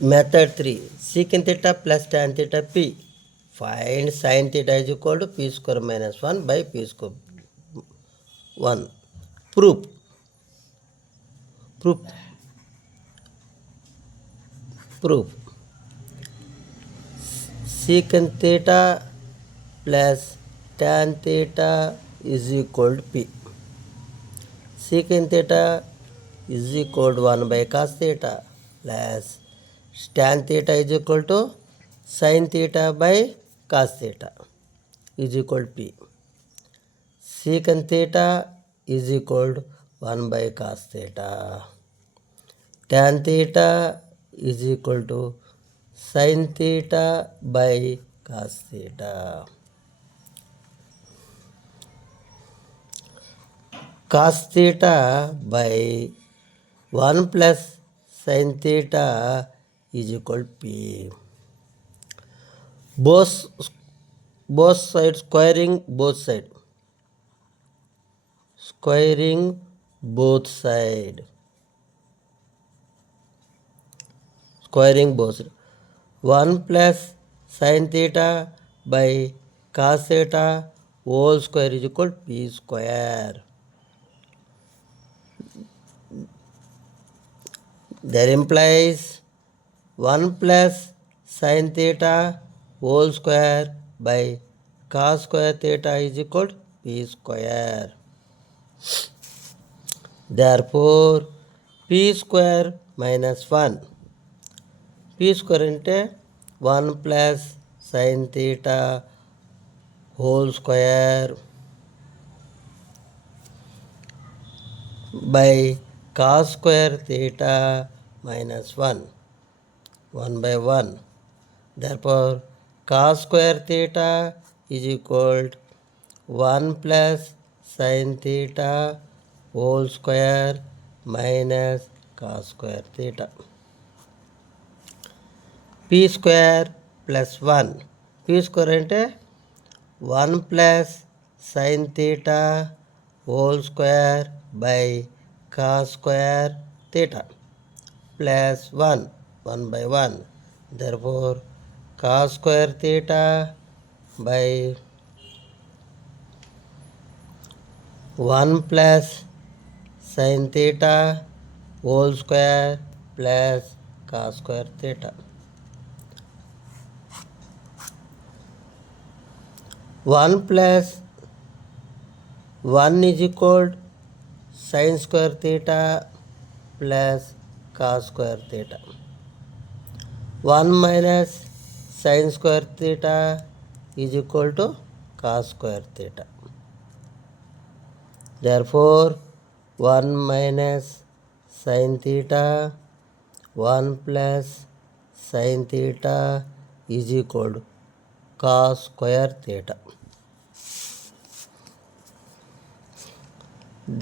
Method 3. Secant theta plus tan theta p. Find sin theta is equal to p square minus 1 by p square 1. Proof. Proof. Proof. Secant theta plus tan theta is equal to p. Secant theta is equal to 1 by cos theta plus tan theta is equal to sin theta by cos theta is equal to p. Secant theta is equal to 1 by cos theta. Tan theta is equal to sin theta by cos theta. Cos theta by 1 plus sin theta is equal to p. Both sides squaring both sides. Squaring both sides. Squaring both sides. 1 plus sin theta by cos theta whole square is equal to p square. That implies 1 plus sin theta whole square by cos square theta is equal to p square. Therefore, p square minus 1. p square అంటే 1 plus sin theta whole square by cos square theta minus 1. 1 by 1. Therefore, cos square theta is equal to 1 plus sin theta whole square minus cos square theta. p square plus 1. p square అంటే 1 plus sin theta whole square by cos square theta plus 1. 1 by 1. Therefore, cos square theta by 1 plus sin theta whole square plus cos square theta. 1 plus 1 is equal to sin square theta plus cos square theta. 1 minus sin square theta is equal to cos square theta. Therefore, 1 minus sin theta 1 plus sin theta is equal to cos square theta.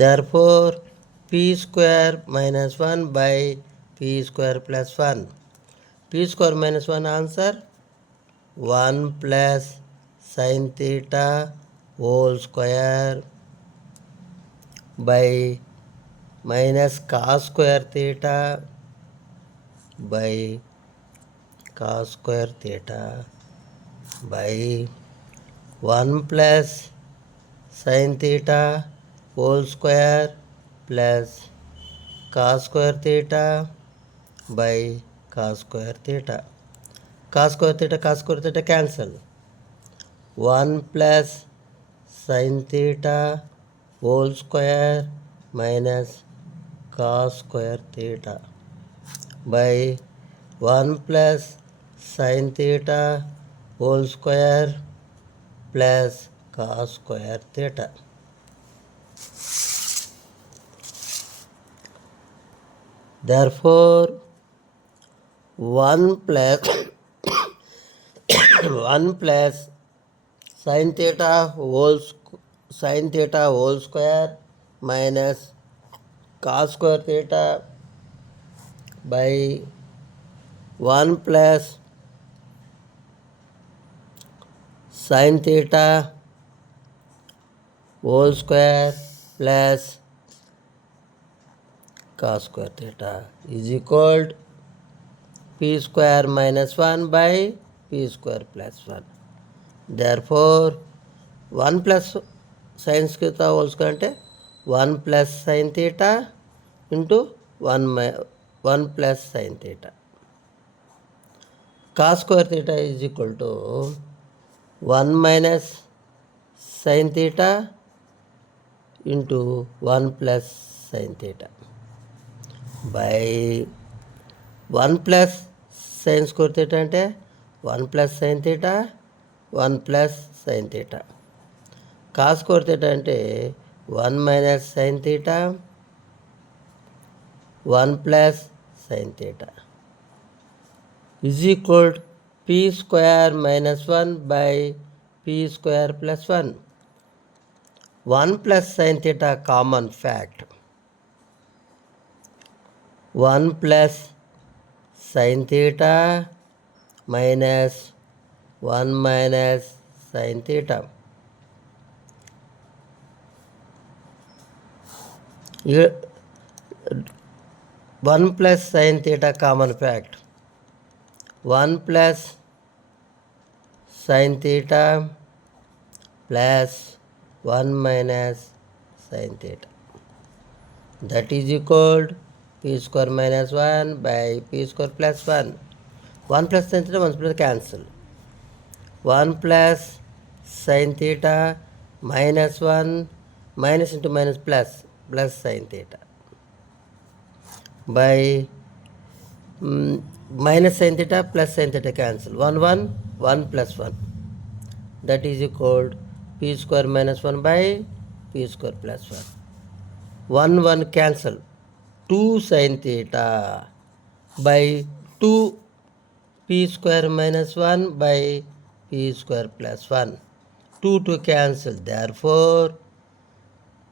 Therefore, p square minus 1 by p square plus 1. p square minus 1 answer 1 plus sin theta whole square by minus cos square theta by cos square theta by 1 plus sin theta whole square plus cos square theta by cos square theta. Cos square theta cancel. 1 plus sin theta whole square minus cos square theta by 1 plus sin theta whole square plus cos square theta. Therefore, 1 plus 1 plus sin theta whole square minus cos square theta by 1 plus sin theta whole square plus cos square theta is equal to p square minus 1 by p square plus 1. Therefore 1 plus sin theta whole square అంటే 1 plus sin theta into 1 plus sin theta. Cos square theta is equal to 1 minus sin theta into 1 plus sin theta by 1 plus sin square theta అంటే 1 plus sin theta 1 plus sin theta. Cos square theta అంటే 1 minus sin theta 1 plus sin theta is equal to p square minus 1 by p square plus 1. 1 plus sin theta common fact. 1 plus sin theta minus 1 minus sin theta. Here 1 plus sin theta common fact. 1 plus sin theta plus 1 minus sin theta. That is equal to p square minus 1 by p square plus 1. 1 plus sin theta 1 plus cancel. 1 plus sin theta minus 1 minus into minus plus sin theta by minus sin theta plus sin theta cancel. 1 1 plus 1. That is equal to p square minus 1 by p square plus 1. 1 1 cancel. 2 sin theta by 2 p square minus 1 by p square plus 1. 2 to cancel. Therefore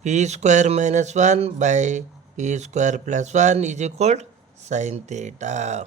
p square minus 1 by p square plus 1 is equal to sin theta.